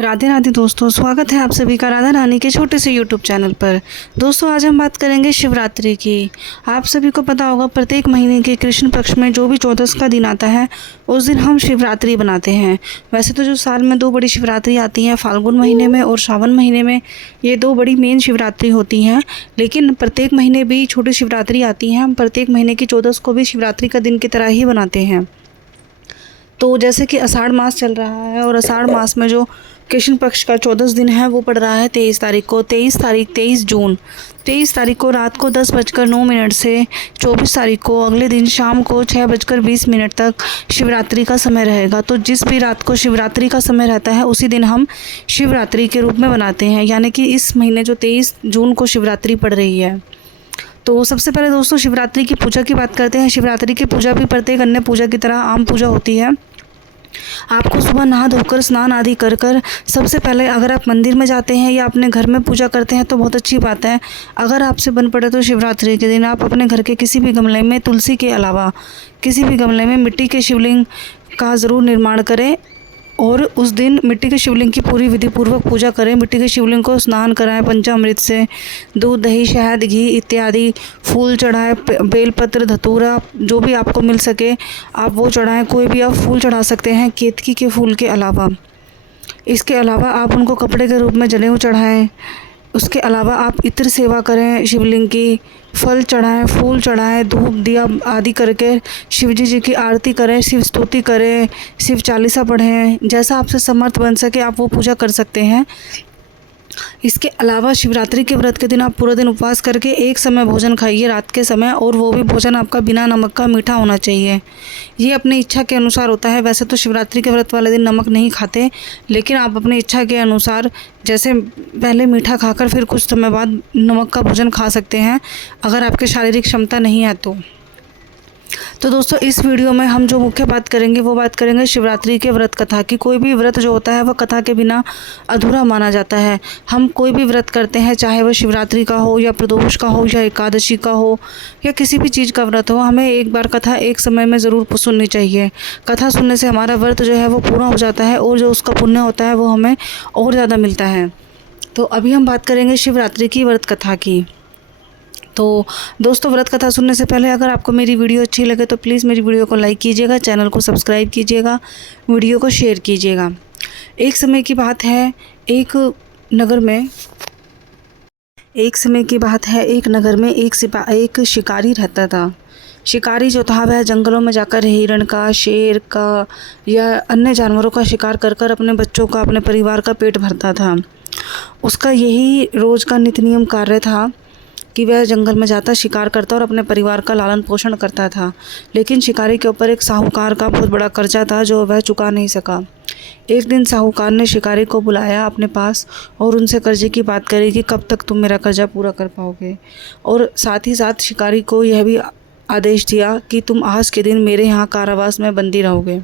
राधे राधे दोस्तों, स्वागत है आप सभी का राधा रानी के छोटे से यूट्यूब चैनल पर। दोस्तों आज हम बात करेंगे शिवरात्रि की। आप सभी को पता होगा प्रत्येक महीने के कृष्ण पक्ष में जो भी 14 का दिन आता है उस दिन हम शिवरात्रि बनाते हैं। वैसे तो जो साल में दो बड़ी शिवरात्रि आती हैं, फाल्गुन महीने में और सावन महीने में, ये दो बड़ी मेन शिवरात्रि होती हैं। लेकिन प्रत्येक महीने भी छोटी शिवरात्रि आती हैं। हम प्रत्येक महीने की 14 को भी शिवरात्रि का दिन की तरह ही बनाते हैं। तो जैसे कि आषाढ़ मास चल रहा है और आषाढ़ मास में जो कृष्ण पक्ष का 14 दिन है वो पड़ रहा है 23 तारीख को। 23 जून 23 तारीख को रात को 10:09 से 24 तारीख को अगले दिन शाम को 6:20 तक शिवरात्रि का समय रहेगा। तो जिस भी रात को शिवरात्रि का समय रहता है उसी दिन हम शिवरात्रि के रूप में बनाते हैं। यानी कि इस महीने जो 23 जून को शिवरात्रि पड़ रही है। तो सबसे पहले दोस्तों शिवरात्रि की पूजा की बात करते हैं। शिवरात्रि की पूजा भी प्रत्येक अन्य पूजा की तरह आम पूजा होती है। आपको सुबह नहा धोकर स्नान आदि कर कर सबसे पहले अगर आप मंदिर में जाते हैं या अपने घर में पूजा करते हैं तो बहुत अच्छी बात है। अगर आपसे बन पड़े तो शिवरात्रि के दिन आप अपने घर के किसी भी गमले में तुलसी के अलावा किसी भी गमले में मिट्टी के शिवलिंग का ज़रूर निर्माण करें और उस दिन मिट्टी के शिवलिंग की पूरी विधि पूर्वक पूजा करें। मिट्टी के शिवलिंग को स्नान कराएं पंचामृत से, दूध दही शहद घी इत्यादि फूल चढ़ाएं, बेलपत्र धतूरा जो भी आपको मिल सके आप वो चढ़ाएं। कोई भी आप फूल चढ़ा सकते हैं केतकी के फूल के अलावा। इसके अलावा आप उनको कपड़े के रूप में जनेऊ चढ़ाएं। उसके अलावा आप इत्र सेवा करें शिवलिंग की, फल चढ़ाएं, फूल चढ़ाएं, धूप दिया आदि करके शिव जी की आरती करें, शिव स्तुति करें, शिव चालीसा पढ़ें। जैसा आपसे समर्थ बन सके आप वो पूजा कर सकते हैं। इसके अलावा शिवरात्रि के व्रत के दिन आप पूरा दिन उपवास करके एक समय भोजन खाइए रात के समय, और वो भी भोजन आपका बिना नमक का मीठा होना चाहिए। ये अपनी इच्छा के अनुसार होता है। वैसे तो शिवरात्रि के व्रत वाले दिन नमक नहीं खाते, लेकिन आप अपनी इच्छा के अनुसार जैसे पहले मीठा खाकर फिर कुछ समय बाद नमक का भोजन खा सकते हैं अगर आपकी शारीरिक क्षमता नहीं है तो दोस्तों इस वीडियो में हम जो मुख्य बात करेंगे वो बात करेंगे शिवरात्रि के व्रत कथा की। कोई भी व्रत जो होता है वह कथा के बिना अधूरा माना जाता है। हम कोई भी व्रत करते हैं चाहे वह शिवरात्रि का हो या प्रदोष का हो या एकादशी का हो या किसी भी चीज़ का व्रत हो, हमें एक बार कथा एक समय में ज़रूर सुननी चाहिए। कथा सुनने से हमारा व्रत जो है वो पूरा हो जाता है और जो उसका पुण्य होता है वो हमें और ज़्यादा मिलता है। तो अभी हम बात करेंगे शिवरात्रि की व्रत कथा की। तो दोस्तों व्रत कथा सुनने से पहले अगर आपको मेरी वीडियो अच्छी लगे तो प्लीज़ मेरी वीडियो को लाइक कीजिएगा, चैनल को सब्सक्राइब कीजिएगा, वीडियो को शेयर कीजिएगा। एक समय की बात है एक नगर में एक शिकारी रहता था। शिकारी जो था वह जंगलों में जाकर हिरण का, शेर का या अन्य जानवरों का शिकार कर कर अपने बच्चों का, अपने परिवार का पेट भरता था। उसका यही रोज़ का नित्य नियम कार्य था कि वह जंगल में जाता, शिकार करता और अपने परिवार का लालन पोषण करता था। लेकिन शिकारी के ऊपर एक साहूकार का बहुत बड़ा कर्जा था जो वह चुका नहीं सका। एक दिन साहूकार ने शिकारी को बुलाया अपने पास और उनसे कर्जे की बात करी कि कब तक तुम मेरा कर्जा पूरा कर पाओगे, और साथ ही साथ शिकारी को यह भी आदेश दिया कि तुम आज के दिन मेरे यहाँ कारावास में बंदी रहोगे।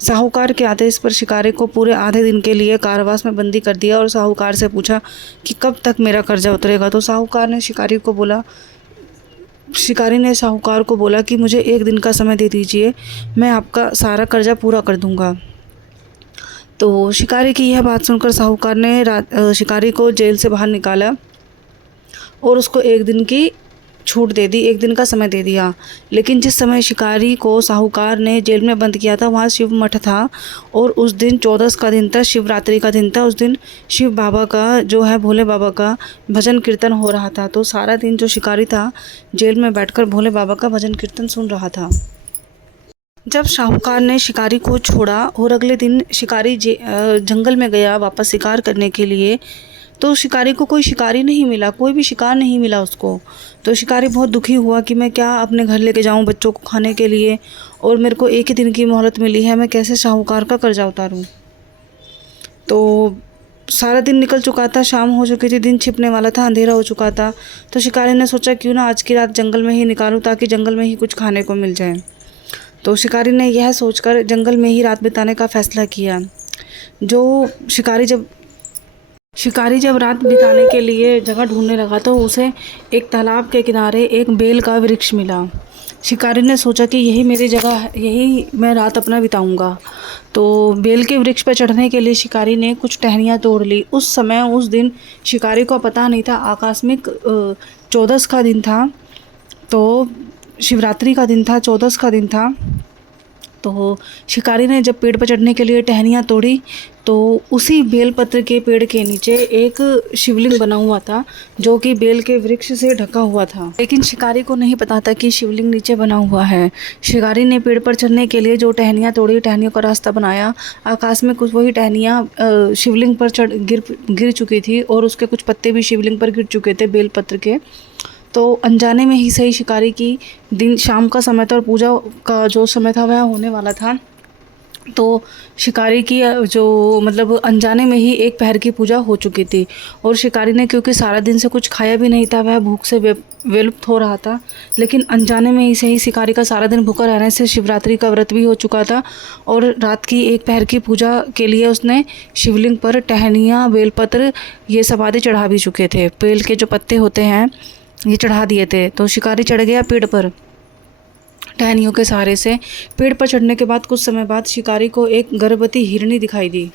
साहूकार के आदेश पर शिकारी को पूरे आधे दिन के लिए कारावास में बंदी कर दिया और साहूकार से पूछा कि कब तक मेरा कर्जा उतरेगा। तो शिकारी ने साहूकार को बोला कि मुझे एक दिन का समय दे दीजिए, मैं आपका सारा कर्जा पूरा कर दूंगा। तो शिकारी की यह बात सुनकर साहूकार ने शिकारी को जेल से बाहर निकाला और उसको एक दिन की छूट दे दी, एक दिन का समय दे दिया। लेकिन जिस समय शिकारी को साहूकार ने जेल में बंद किया था वहाँ शिव मठ था और उस दिन 14 का दिन था, शिवरात्रि का दिन था। उस दिन शिव बाबा का जो है भोले बाबा का भजन कीर्तन हो रहा था। तो सारा दिन जो शिकारी था जेल में बैठकर भोले बाबा का भजन कीर्तन सुन रहा था। जब साहूकार ने शिकारी को छोड़ा और अगले दिन शिकारी जंगल में गया वापस शिकार करने के लिए, तो शिकारी को कोई शिकारी नहीं मिला, कोई भी शिकार नहीं मिला उसको। तो शिकारी बहुत दुखी हुआ कि मैं क्या अपने घर लेके जाऊं बच्चों को खाने के लिए, और मेरे को एक ही दिन की मोहलत मिली है, मैं कैसे साहूकार का कर्जा उतारूं। तो सारा दिन निकल चुका था, शाम हो चुकी थी, दिन छिपने वाला था, अंधेरा हो चुका था। तो शिकारी ने सोचा क्यों ना आज की रात जंगल में ही निकालूं ताकि जंगल में ही कुछ खाने को मिल जाए। तो शिकारी ने यह सोचकर जंगल में ही रात बिताने का फैसला किया। शिकारी जब रात बिताने के लिए जगह ढूंढने लगा तो उसे एक तालाब के किनारे एक बेल का वृक्ष मिला। शिकारी ने सोचा कि यही मेरी जगह है, यही मैं रात अपना बिताऊंगा। तो बेल के वृक्ष पर चढ़ने के लिए शिकारी ने कुछ टहनियाँ तोड़ ली। उस समय उस दिन शिकारी को पता नहीं था, आकस्मिक चौदस का दिन था, तो शिवरात्रि का दिन था, चौदस का दिन था। तो शिकारी ने जब पेड़ पर चढ़ने के लिए टहनियाँ तोड़ी तो उसी बेलपत्र के पेड़ के नीचे एक शिवलिंग बना हुआ था, जो कि बेल के वृक्ष से ढका हुआ था। लेकिन शिकारी को नहीं पता था कि शिवलिंग नीचे बना हुआ है। शिकारी ने पेड़ पर चढ़ने के लिए जो टहनियाँ तोड़ी, टहनियों का रास्ता बनाया। आकाश में कुछ वही टहनियाँ शिवलिंग पर गिर चुकी थी और उसके कुछ पत्ते भी शिवलिंग पर गिर चुके थे बेलपत्र के। तो अनजाने में ही सही शिकारी की दिन शाम का समय था और पूजा का जो समय था वह होने वाला था। तो शिकारी की जो मतलब अनजाने में ही एक पहर की पूजा हो चुकी थी और शिकारी ने, क्योंकि सारा दिन से कुछ खाया भी नहीं था, वह भूख से विलुप्त हो रहा था। लेकिन अनजाने में ही सही शिकारी का सारा दिन भूखा रहने से शिवरात्रि का व्रत भी हो चुका था और रात की एक पहर की पूजा के लिए उसने शिवलिंग पर टहनियाँ, बेलपत्र ये सब आदि चढ़ा भी चुके थे। बेल के जो पत्ते होते हैं ये चढ़ा दिए थे। तो शिकारी चढ़ गया पेड़ पर टहनियों के सहारे से। पेड़ पर चढ़ने के बाद कुछ समय बाद शिकारी को एक गर्भवती हिरनी दिखाई दी।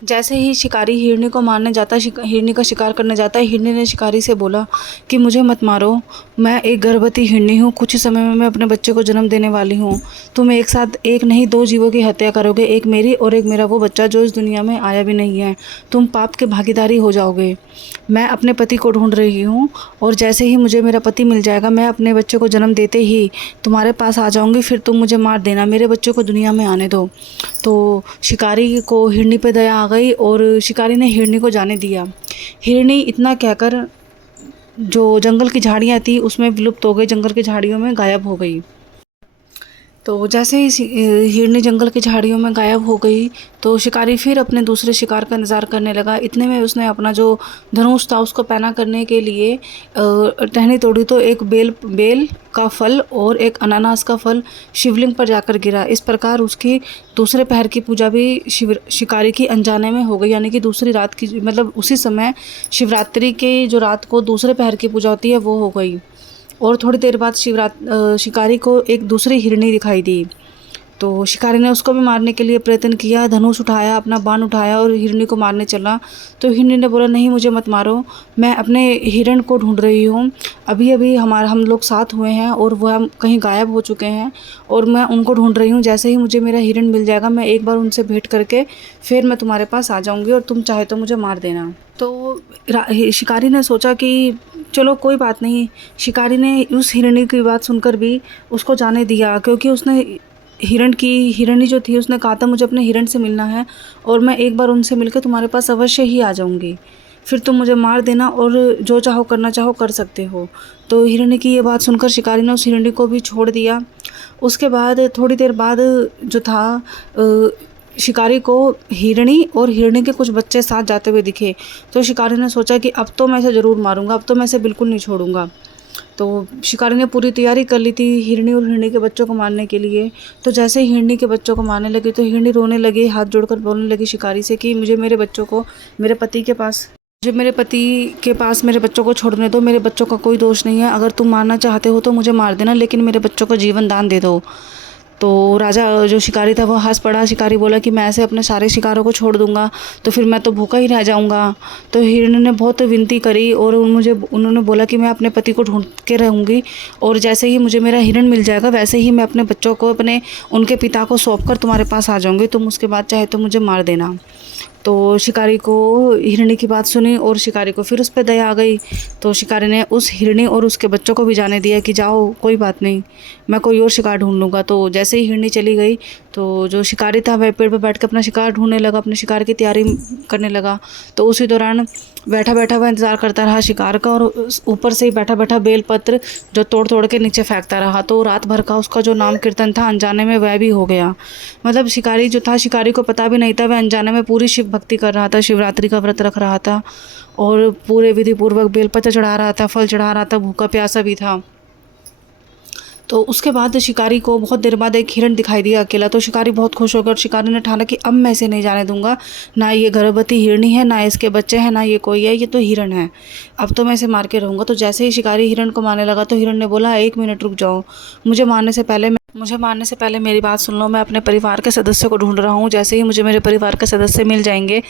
जैसे ही शिकारी हिरनी को मारने जाता, हिरनी का शिकार करने जाता है, हिरनी ने शिकारी से बोला कि मुझे मत मारो, मैं एक गर्भवती हिरनी हूँ, कुछ ही समय में मैं अपने बच्चे को जन्म देने वाली हूँ। तुम एक साथ एक नहीं दो जीवों की हत्या करोगे, एक मेरी और एक मेरा वो बच्चा जो इस दुनिया में आया भी नहीं है। तुम पाप के भागीदारी हो जाओगे। मैं अपने पति को ढूंढ रही हूँ और जैसे ही मुझे मेरा पति मिल जाएगा, मैं अपने बच्चे को जन्म देते ही तुम्हारे पास आ जाऊँगी, फिर तुम मुझे मार देना, मेरे बच्चे को दुनिया में आने दो। तो शिकारी को हिरनी पे दया आ गई और शिकारी ने हिरनी को जाने दिया। हिरनी इतना कहकर जो जंगल की झाड़ियाँ थी उसमें विलुप्त हो गई, जंगल की झाड़ियों में गायब हो गई। तो जैसे ही हिरनी जंगल की झाड़ियों में गायब हो गई तो शिकारी फिर अपने दूसरे शिकार का इंतज़ार करने लगा। इतने में उसने अपना जो धनुष था उसको पैना करने के लिए टहनी तोड़ी तो एक बेल का फल और एक अनानास का फल शिवलिंग पर जाकर गिरा। इस प्रकार उसकी दूसरे पहर की पूजा भी शिकारी की अनजाने में हो गई, यानी कि दूसरी रात की, मतलब उसी समय शिवरात्रि के जो रात को दूसरे पहर की पूजा होती है वो हो गई। और थोड़ी देर बाद शिकारी को एक दूसरी हिरनी दिखाई दी। तो शिकारी ने उसको भी मारने के लिए प्रयत्न किया, धनुष उठाया, अपना बाण उठाया और हिरनी को मारने चला। तो हिरनी ने बोला, नहीं मुझे मत मारो, मैं अपने हिरण को ढूंढ रही हूँ। अभी अभी हम लोग साथ हुए हैं और वह कहीं गायब हो चुके हैं और मैं उनको ढूंढ रही हूँ। जैसे ही मुझे मेरा हिरण मिल जाएगा मैं एक बार उनसे भेंट करके फिर मैं तुम्हारे पास आ जाऊँगी और तुम चाहे तो मुझे मार देना। तो शिकारी ने सोचा कि चलो कोई बात नहीं। शिकारी ने उस हिरनी की बात सुनकर भी उसको जाने दिया, क्योंकि उसने हिरनी जो थी उसने कहा था मुझे अपने हिरण से मिलना है और मैं एक बार उनसे मिलकर तुम्हारे पास अवश्य ही आ जाऊंगी, फिर तुम मुझे मार देना और जो चाहो करना चाहो कर सकते हो। तो हिरनी की ये बात सुनकर शिकारी ने उस हिरनी को भी छोड़ दिया। उसके बाद थोड़ी देर बाद जो था शिकारी को हिरनी और हिरनी के कुछ बच्चे साथ जाते हुए दिखे। तो शिकारी ने सोचा कि अब तो मैं इसे ज़रूर मारूंगा, अब तो मैं इसे बिल्कुल नहीं छोड़ूंगा। तो शिकारी ने पूरी तैयारी कर ली थी हिरनी और हिरनी के बच्चों को मारने के लिए। तो जैसे ही हिरनी के बच्चों को मारने लगी तो हिरनी रोने लगी, हाथ जोड़कर बोलने लगी शिकारी से कि मुझे मेरे बच्चों को मेरे पति के पास मेरे बच्चों को छोड़ने दो, मेरे बच्चों का कोई दोष नहीं है। अगर तुम मारना चाहते हो तो मुझे मार देना, लेकिन मेरे बच्चों को जीवन दान दे दो। तो राजा जो शिकारी था वो हंस पड़ा। शिकारी बोला कि मैं ऐसे अपने सारे शिकारों को छोड़ दूंगा तो फिर मैं तो भूखा ही रह जाऊंगा। तो हिरनी ने बहुत विनती करी और उन्होंने बोला कि मैं अपने पति को ढूंढ के रहूँगी और जैसे ही मुझे मेरा हिरण मिल जाएगा वैसे ही मैं अपने बच्चों को उनके पिता को सौंप कर तुम्हारे पास आ जाऊँगी, तुम उसके बाद चाहे तो मुझे मार देना। तो शिकारी को हिरनी की बात सुनी और शिकारी को फिर उस पर दया आ गई। तो शिकारी ने उस हिरनी और उसके बच्चों को भी जाने दिया कि जाओ कोई बात नहीं, मैं कोई और शिकार ढूंढ लूँगा। तो जैसे ही हिरनी चली गई तो जो शिकारी था वह पेड़ पर बैठ कर अपना शिकार ढूंढने लगा, अपने शिकार की तैयारी करने लगा। तो उसी दौरान बैठा बैठा वह इंतज़ार करता रहा शिकार का और ऊपर से ही बैठा बैठा बेलपत्र जो तोड़ तोड़ के नीचे फेंकता रहा। तो रात भर का उसका जो नाम कीर्तन था अनजाने में वह भी हो गया। मतलब शिकारी जो था, शिकारी को पता भी नहीं था, वह अनजाने में पूरी शिव भक्ति कर रहा था, शिवरात्रि का व्रत रख रहा था और पूरे विधि पूर्वक बेलपत्र चढ़ा रहा था, फल चढ़ा रहा था, भूखा प्यासा भी था। तो उसके बाद शिकारी को बहुत देर बाद एक हिरण दिखाई दिया अकेला। तो शिकारी बहुत खुश हो गया और शिकारी ने ठाना कि अब मैं इसे नहीं जाने दूंगा, ना ये गर्भवती हिरणी है, ना इसके बच्चे हैं, ना ये कोई है, ये तो हिरण है, अब तो मैं इसे मार के रहूँगा। तो जैसे ही शिकारी हिरण को मारने लगा तो हिरण ने बोला, 1 मिनट रुक जाओ, मुझे मारने से पहले मेरी बात सुन लो। मैं अपने परिवार के सदस्य को ढूंढ रहा हूँ, जैसे ही मुझे मेरे परिवार के सदस्य मिल जाएंगे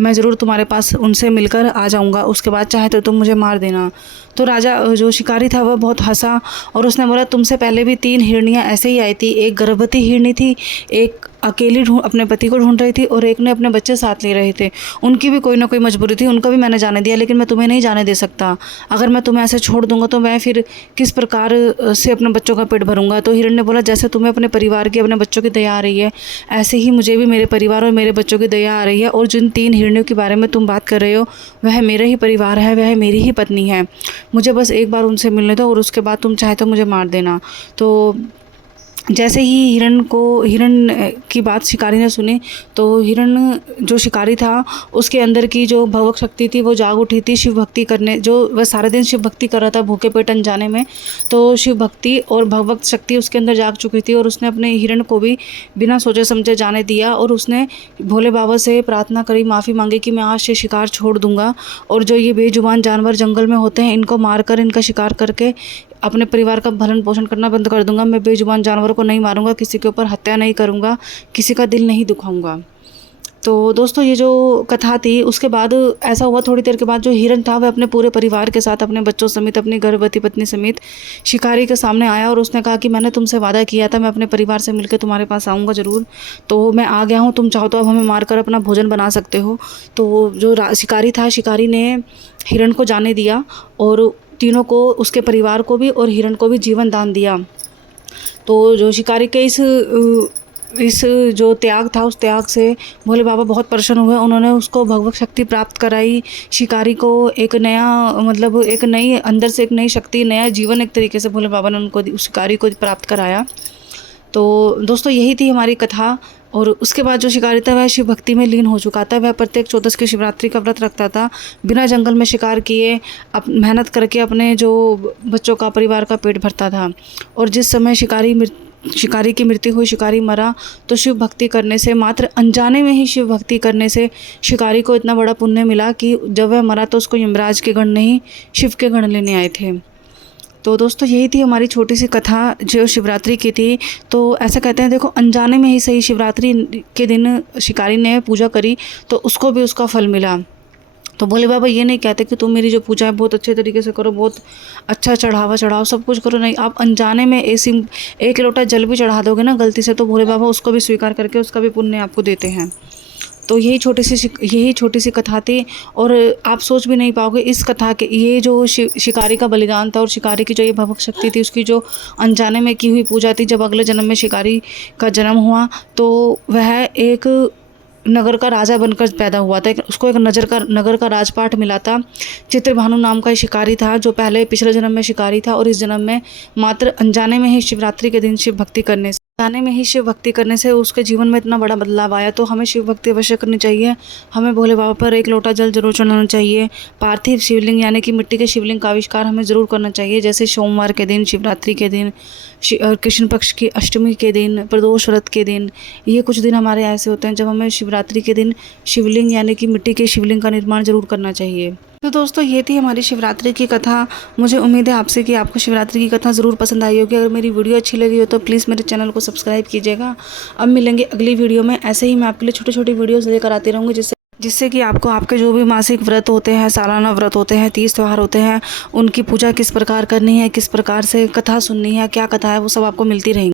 मैं ज़रूर तुम्हारे पास उनसे मिलकर आ जाऊँगा, उसके बाद चाहे तो तुम मुझे मार देना। तो राजा जो शिकारी था वह बहुत हंसा और उसने बोला, तुमसे पहले भी 3 हिरनियाँ ऐसे ही आई थी, एक गर्भवती हिरनी थी, एक अकेली अपने पति को ढूंढ रही थी और एक ने अपने बच्चे साथ ले रहे थे। उनकी भी कोई ना कोई मजबूरी थी, उनका भी मैंने जाने दिया, लेकिन मैं तुम्हें नहीं जाने दे सकता। अगर मैं तुम्हें ऐसे छोड़ दूंगा तो मैं फिर किस प्रकार से अपने बच्चों का पेट भरूंगा। तो हिरण ने बोला, जैसे तुम्हें अपने परिवार की, अपने बच्चों की दया आ रही है, ऐसे ही मुझे भी मेरे परिवार और मेरे बच्चों की दया आ रही है, और जिन 3 हिरणियों के बारे में तुम बात कर रहे हो वह मेरा ही परिवार है, वह मेरी ही पत्नी है, मुझे बस एक बार उनसे मिलने दो और उसके बाद तुम चाहे तो मुझे मार देना। तो जैसे ही हिरण की बात शिकारी ने सुनी तो हिरण जो शिकारी था उसके अंदर की जो भवक शक्ति थी वो जाग उठी थी शिव भक्ति करने, जो वह सारे दिन शिव भक्ति कर रहा था भूखे पेट अनजाने में। तो शिव भक्ति और भगवत शक्ति उसके अंदर जाग चुकी थी और उसने अपने हिरण को भी बिना सोचे समझे जाने दिया और उसने भोले बाबा से प्रार्थना करी, माफ़ी मांगी कि मैं आज से शिकार छोड़ दूंगा और जो ये बेजुबान जानवर जंगल में होते हैं इनको मारकर, इनका शिकार करके अपने परिवार का भरण पोषण करना बंद कर दूंगा। मैं बेजुबान जानवरों को नहीं मारूंगा, किसी के ऊपर हत्या नहीं करूंगा, किसी का दिल नहीं दुखाऊंगा। तो दोस्तों ये जो कथा थी उसके बाद ऐसा हुआ, थोड़ी देर के बाद जो हिरण था वह अपने पूरे परिवार के साथ, अपने बच्चों समेत, अपनी गर्भवती पत्नी समेत शिकारी के सामने आया और उसने कहा कि मैंने तुमसे वादा किया था, मैं अपने परिवार से मिलकर तुम्हारे पास आऊँगा ज़रूर, तो मैं आ गया हूँ, तुम चाहो तो अब हमें मारकर अपना भोजन बना सकते हो। तो जो शिकारी था, शिकारी ने हिरण को जाने दिया और तीनों को, उसके परिवार को भी और हिरण को भी जीवन दान दिया। तो जो शिकारी के इस जो त्याग था उस त्याग से भोले बाबा बहुत प्रसन्न हुए, उन्होंने उसको भगवत शक्ति प्राप्त कराई, शिकारी को एक नया, मतलब एक नई, अंदर से एक नई शक्ति, नया जीवन एक तरीके से भोले बाबा ने उनको, उस शिकारी को प्राप्त कराया। तो दोस्तों यही थी हमारी कथा। और उसके बाद जो शिकारी था वह शिव भक्ति में लीन हो चुका था, वह प्रत्येक 14 की शिवरात्रि का व्रत रखता था, बिना जंगल में शिकार किए मेहनत करके अपने जो बच्चों का, परिवार का पेट भरता था। और जिस समय शिकारी की मृत्यु हुई, शिकारी मरा, तो शिव भक्ति करने से, मात्र अनजाने में ही शिव भक्ति करने से शिकारी को इतना बड़ा पुण्य मिला कि जब वह मरा तो उसको यमराज के गण नहीं शिव के गण लेने आए थे। तो दोस्तों यही थी हमारी छोटी सी कथा जो शिवरात्रि की थी। तो ऐसा कहते हैं, देखो अनजाने में ही सही, शिवरात्रि के दिन शिकारी ने पूजा करी तो उसको भी उसका फल मिला। तो भोले बाबा ये नहीं कहते कि तुम मेरी जो पूजा है बहुत अच्छे तरीके से करो, बहुत अच्छा चढ़ावा चढ़ाओ, सब कुछ करो, नहीं, आप अनजाने में ऐसी 1 लोटा जल भी चढ़ा दोगे ना गलती से, तो भोले बाबा उसको भी स्वीकार करके उसका भी पुण्य आपको देते हैं। तो यही छोटी सी कथा थी और आप सोच भी नहीं पाओगे इस कथा के, ये जो शिकारी का बलिदान था और शिकारी की जो ये भवक शक्ति थी उसकी जो अनजाने में की हुई पूजा थी, जब अगले जन्म में शिकारी का जन्म हुआ तो वह एक नगर का राजा बनकर पैदा हुआ था। उसको एक नगर का राजपाट मिला था। चित्रभानु नाम का शिकारी था जो पहले पिछले जन्म में शिकारी था और इस जन्म में मात्र अनजाने में ही शिवरात्रि के दिन शिव भक्ति करने से उसके जीवन में इतना बड़ा बदलाव आया। तो हमें शिव भक्ति अवश्य करनी चाहिए, हमें भोले बाबा पर 1 लोटा जल जरूर चढ़ाना चाहिए। पार्थिव शिवलिंग यानी कि मिट्टी के शिवलिंग का आविष्कार हमें ज़रूर करना चाहिए, जैसे सोमवार के दिन, शिवरात्रि के दिन, कृष्ण पक्ष की अष्टमी के दिन, प्रदोष व्रत के दिन, ये कुछ दिन हमारे ऐसे होते हैं जब हमें शिवरात्रि के दिन शिवलिंग यानी कि मिट्टी के शिवलिंग का निर्माण ज़रूर करना चाहिए। तो दोस्तों ये थी हमारी शिवरात्रि की कथा। मुझे उम्मीद है आपसे कि आपको शिवरात्रि की कथा ज़रूर पसंद आई होगी। अगर मेरी वीडियो अच्छी लगी हो तो प्लीज़ मेरे चैनल को सब्सक्राइब कीजिएगा। अब मिलेंगे अगली वीडियो में, ऐसे ही मैं आपके लिए छोटी वीडियोज़ लेकर आती रहूँगी जिससे कि आपको आपके जो भी मासिक व्रत होते हैं, सालाना व्रत होते हैं, तीज त्यौहार होते हैं, उनकी पूजा किस प्रकार करनी है, किस प्रकार से कथा सुननी है, क्या कथा है, वो सब आपको मिलती रहेंगी।